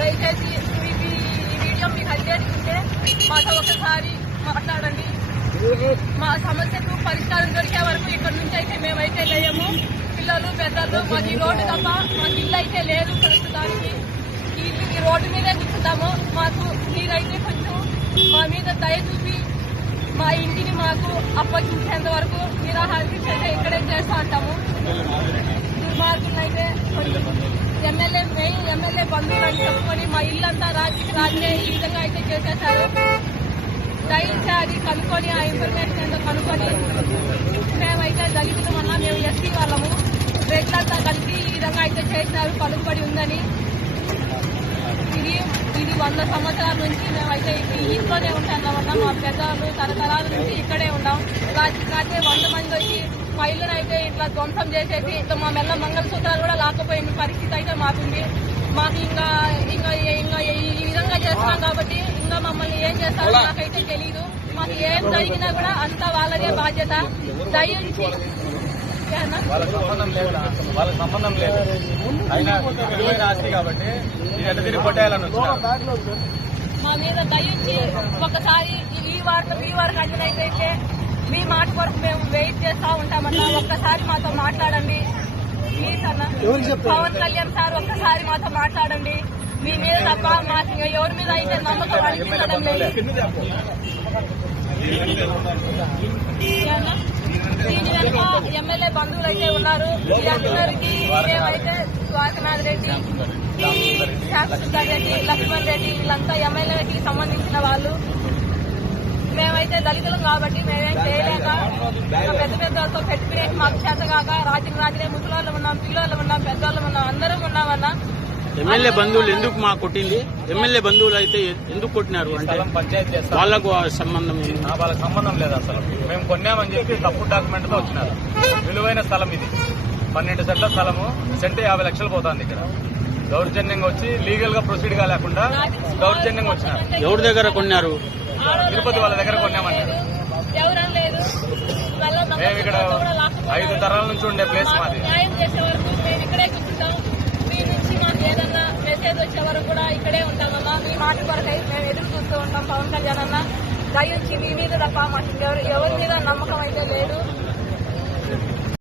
దయచేసి మీకు ఈ వీడియో మీకు అందేస్తుంటే మాతో ఒకసారి మాట్లాడండి. మా సమస్యకు పరిష్కారం దొరికే వరకు ఇక్కడ నుంచి అయితే మేమైతే లేయము. పిల్లలు పెద్దలు మాకు రోడ్డు తప్ప మాకు ఇల్లు అయితే లేదు ప్రస్తుతానికి. ఈ ఈ రోడ్డు మీదే కూర్చుంటాము మాకు మీరైతే కొంచెం మా మీద దయ చూపి మా ఇంటిని మాకు అప్పగించేంత వరకు నిరాహార అయితే ఇక్కడే చేస్తూ ఉంటాము. దుర్మార్గులైతే కొంచెం ఎమ్మెల్యే మెయిన్ ఎమ్మెల్యే బంధువులు అని చెప్పుకొని మా ఇల్లంతా రాజకీయ రాజే ఈ విధంగా అయితే చేసేశారు. దయచేసి అది కనుక్కొని ఆ ఇన్ఫర్మేషన్ ఏంటో కనుక్కొని మేమైతే దళితులం అన్నా మేము ఎస్సీ వాళ్ళము. రేట్లంతా కలిపి ఈ విధంగా అయితే చేసినారు పలుకుబడి ఉందని. ఇది ఇది వంద సంవత్సరాల నుంచి మేమైతే ఇంట్లోనే ఇంట్లోనే ఉంటామన్నా మా పెద్దలు తరతరాల నుంచి ఇక్కడే ఉన్నాం రాజకీయ వంద మంది వచ్చి మా ఇల్లుని అయితే ఇట్లా ధ్వంసం చేసేసి ఇట్లా మా మెల్ల మంగళసూత్రాలు కూడా లాకపోయిన పరిస్థితి అయితే మాకుంది. మాకు ఇంకా ఇంకా ఇంకా ఈ విధంగా చేస్తున్నాం కాబట్టి ఇంకా మమ్మల్ని ఏం చేస్తారో నాకైతే తెలియదు మాకు ఏం జరిగినా కూడా అంతా వాళ్ళదే బాధ్యత. దయించి ఏమన్నా? వాళ్ళకి సంబంధం లేదు. వాళ్ళకి సంబంధం లేదు. అయినా విలువైన ఆస్తి కాబట్టి ఇది ఎట్ట తిరిగి కొట్టేయాలని వచ్చినారు మా మీద దయించి ఒకసారి ఈ ఈ వార్త మీ వారికి అందినైతే మీ మాట కొరకు మేము వెయిట్ చేస్తా ఉంటామన్నా. ఒక్కసారి మాతో మాట్లాడండి. ప్లీజ్ అన్న పవన్ కళ్యాణ్ సార్ ఒక్కసారి మాతో మాట్లాడండి. మీ మీద తప్ప ఇంకా ఎవరి మీద అయితే నమ్మకం అనిపించడం లేదు? దీని వెనుక ఎమ్మెల్యే బంధువులు అయితే ఉన్నారు. వీరందరికీ మేమైతే ద్వారకనాథ్ రెడ్డి శాస్త్రి రెడ్డి లక్ష్మణ్ రెడ్డి వీళ్ళంతా ఎమ్మెల్యేకి సంబంధించిన వాళ్ళు మేమైతే దళితులం కాబట్టి మేమేం చేయలేక పెద్ద పెద్ద వాళ్ళతో పెట్టుకునే మాకు చేత కాక రాత్రి రాత్రి ముసలోళ్ళు ఉన్నాం పిల్లోళ్ళు ఉన్నాం పెద్దోళ్ళు ఉన్నాం అందరం ఉన్నామన్నా. ఎమ్మెల్యే బంధువులు ఎందుకు మా కొట్టింది? ఎమ్మెల్యే బంధువులు అయితే ఎందుకు కొట్టినారు అంటే వాళ్ళకు సంబంధం వాళ్ళకి సంబంధం లేదు అసలు. మేము కొన్నామని చెప్పి తప్పుడు డాక్యుమెంట్తో వచ్చినారు. విలువైన స్థలం ఇది. పన్నెండు సెంట్ల స్థలము సెంట్ యాభై లక్షలు పోతుంది ఇక్కడ. దౌర్జన్యంగా వచ్చి లీగల్గా ప్రొసీడ్ కాలేకుండా దౌర్జన్యంగా వచ్చినారు. ఎవరి దగ్గర కొన్నారు? తిరుపతి వాళ్ళ దగ్గర కొన్నామండి. ఎవరం లేదు వాళ్ళ మేము ఇక్కడ. ఐదు తరాల నుంచి ఉండే ప్లేస్ మాది. న్యాయం చేసే వరకు మేము ఇక్కడే కూర్చుంటాం. మీ నుంచి మాకు ఏదన్నా మెసేజ్ వచ్చే వరకు కూడా ఇక్కడే ఉంటామమ్మా మీ మాట కొరకై మేము ఎదురు చూస్తూ ఉంటాం పవన్ కళ్యాణ్ అన్న. దయించి మీ మీద తప్ప మాకు ఎవరి ఎవరి మీద నమ్మకం అయితే లేదు.